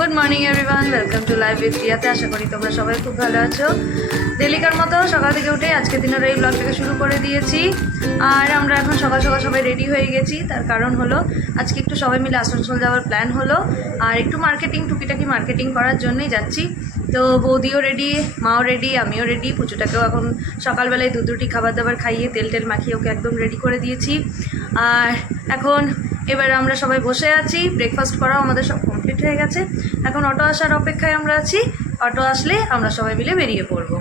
Good morning everyone, welcome to live with রিয়াতে। আশা করি তোমরা সবাই খুব ভালো আছো। ডেলিকার মতো সকাল থেকে উঠে আজকে দিনের এই ব্লগটাকে শুরু করে দিয়েছি। আর আমরা এখন সকাল সকাল সবাই রেডি হয়ে গেছি। তার কারণ হলো আজকে একটু সবাই মিলে আসানসোল যাওয়ার প্ল্যান হলো, আর একটু টুকিটাকি মার্কেটিং করার জন্যই যাচ্ছি। তো বৌদিও রেডি, মাও রেডি, আমিও রেডি। পুজোটাকেও এখন সকালবেলায় দুটি খাবার দাবার খাইয়ে তেল মাখিয়ে ওকে একদম রেডি করে দিয়েছি। আর এখন এবার আমরা সবাই বসে আছি, ব্রেকফাস্ট করাও আমাদের সব কমপ্লিট হয়ে গেছে। এখন অটো আসার অপেক্ষায় আমরা আছি। অটো আসলে আমরা সবাই মিলে বেরিয়ে পড়বো।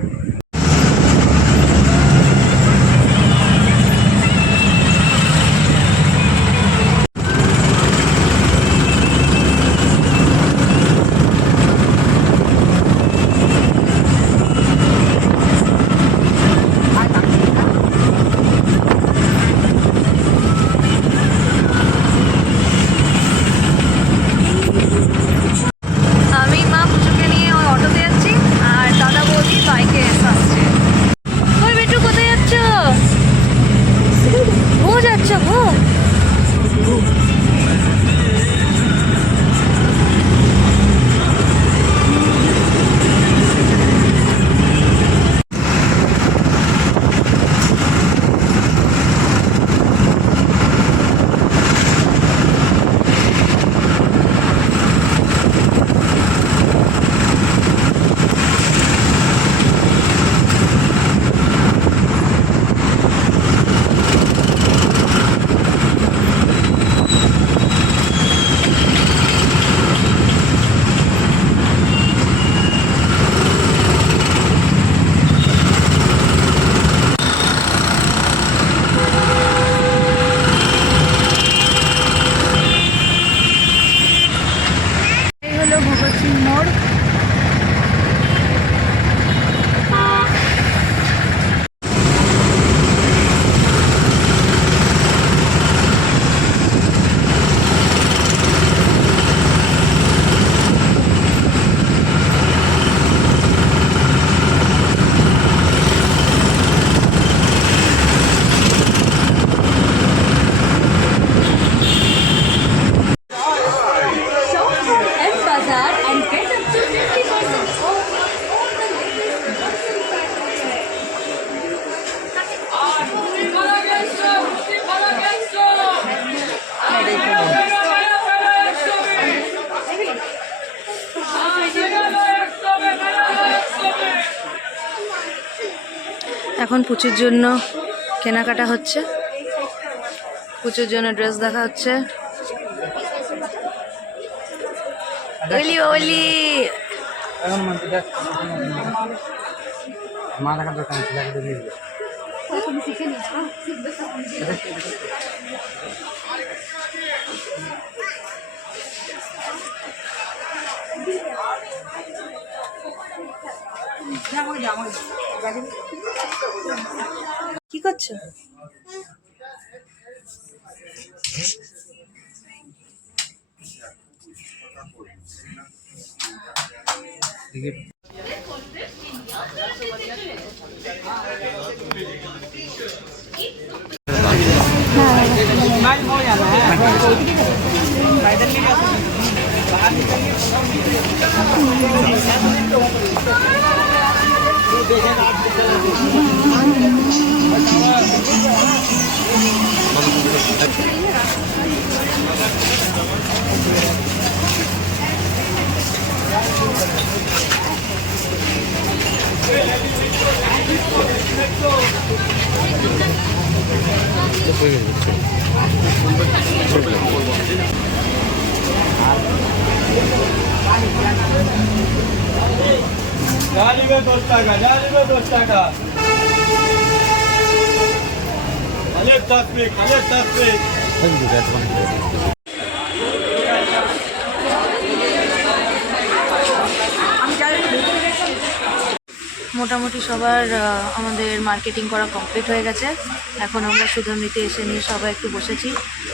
এখন পুচুর জন্য কেনাকাটা হচ্ছে, পুচুর জন্য ড্রেস দেখা হচ্ছে। ওলি ওলি কি করছো? জানিবে 10 টাকা, জানিবে 10 টাকা। খালেদ তাসফিক, খালেদ তাসফিক। মোটামুটি সবার আমাদের মার্কেটিং করা কমপ্লিট হয়ে গেছে। এখন আমরা সুধামৃতে এসে নিয়ে সবাই একটু বসেছি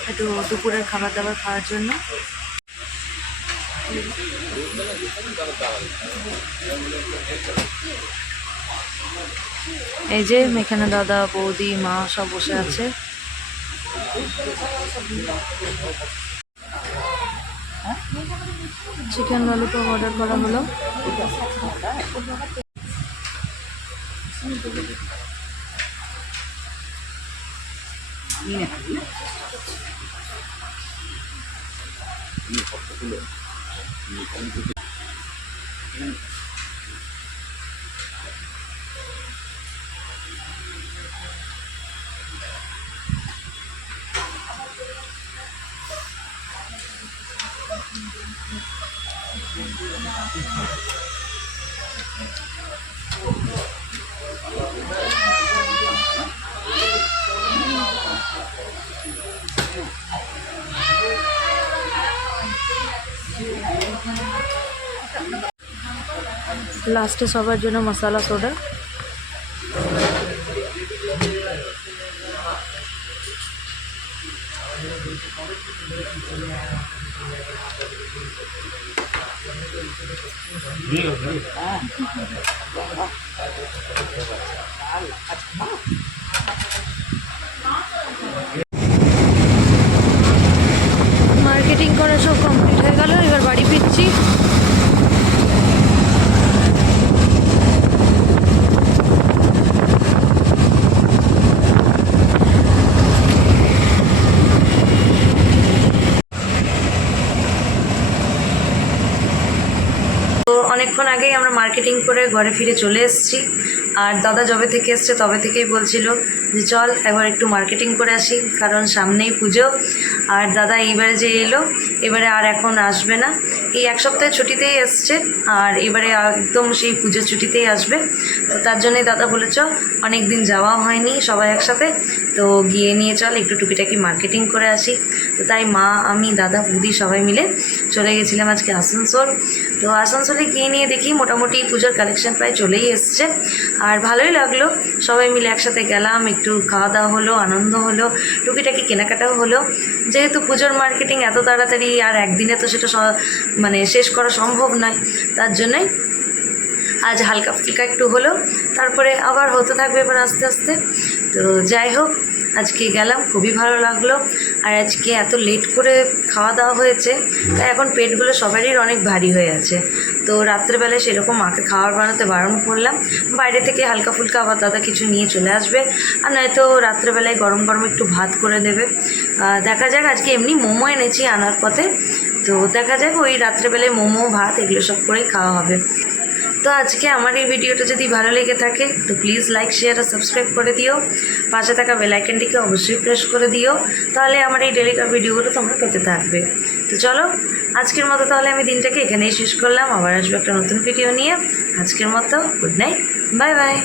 একটু দুপুরের খাবার দাবার খাওয়ার জন্য। এই যে এখানে দাদা, বৌদি, মা সব বসে আছে। চিকেন ললিপপ অর্ডার করা হলো। লাস্টে সবার জন্য মশলা সোডা। মার্কেটিং করা সব কমপ্লিট হয়ে গেল, এবার বাড়ি ফিরছি। তো অনেকক্ষণ আগেই আমরা মার্কেটিং করে ঘরে ফিরে চলে এসেছি। আর দাদা যবে থেকে এসছে তবে থেকেই বলছিল যে চল একবার একটু মার্কেটিং করে আসি, কারণ সামনেই পুজো। আর দাদা এইবারে যে এলো, এবারে আর এখন আসবে না, এই এক সপ্তাহের ছুটিতেই এসছে, আর এবারে একদম সেই পুজোর ছুটিতেই আসবে। তো তার জন্যই দাদা বলেছ অনেক দিন যাওয়া হয়নি সবাই একসাথে, তো গিয়ে নিয়ে চল একটু টুকিটাকি মার্কেটিং করে আসি। তো তাই মা, আমি, দাদা, বৌদি সবাই মিলে চলে গেছিলাম আজকে আসানসোল। তো আসানসোলে গিয়ে নিয়ে দেখি মোটামুটি পুজোর কালেকশন প্রায় চলেই এসছে, আর ভালোই লাগলো। সবাই মিলে একসাথে গেলাম, একটু খাওয়া দাওয়া হলো, আনন্দ হলো, টুকিটাকি কেনাকাটাও হলো। যেহেতু পুজোর মার্কেটিং এত তাড়াতাড়ি আর একদিনে তো সেটা মানে শেষ করা সম্ভব নয়, তার জন্যই আজ হালকা ফুলকা একটু হলো, তারপরে আবার হতে থাকবে এবার আস্তে আস্তে। তো যাই হোক, আজকে গেলাম, খুবই ভালো লাগলো। আর আজকে এত লেট করে খাওয়া দাওয়া হয়েছে, তাই এখন পেটগুলো সবারই অনেক ভারী হয়ে আছে। তো রাত্রেবেলায় সেরকম মাকে খাবার বানাতে বারণ করলাম, বাইরে থেকে হালকা ফুলকা আবার দাদা কিছু নিয়ে চলে আসবে, আর নয়তো রাত্রেবেলায় গরম গরম একটু ভাত করে দেবে। দেখা যাক, আজকে এমনি মোমো এনেছি আনার পথে, তো দেখা যাক ওই রাত্রেবেলায় মোমো ভাত এগুলো সব করেই খাওয়া হবে। তো আজকে আমার এই ভিডিওটা যদি ভালো লেগে থাকে তো প্লিজ লাইক, শেয়ার আর সাবস্ক্রাইব করে দিও। পাশে থাকা বেল আইকনটিকে অবশ্যই প্রেস করে দিও, তাহলে আমার এই ডেলিকার ভিডিওগুলো তোমরা পেতে থাকবে। তো চলো, আজকের মতো তাহলে আমি দিনটাকে এখানেই শেষ করলাম, আবার আসবো একটা নতুন ভিডিও নিয়ে। আজকের মতো গুড নাইট, বাই বাই।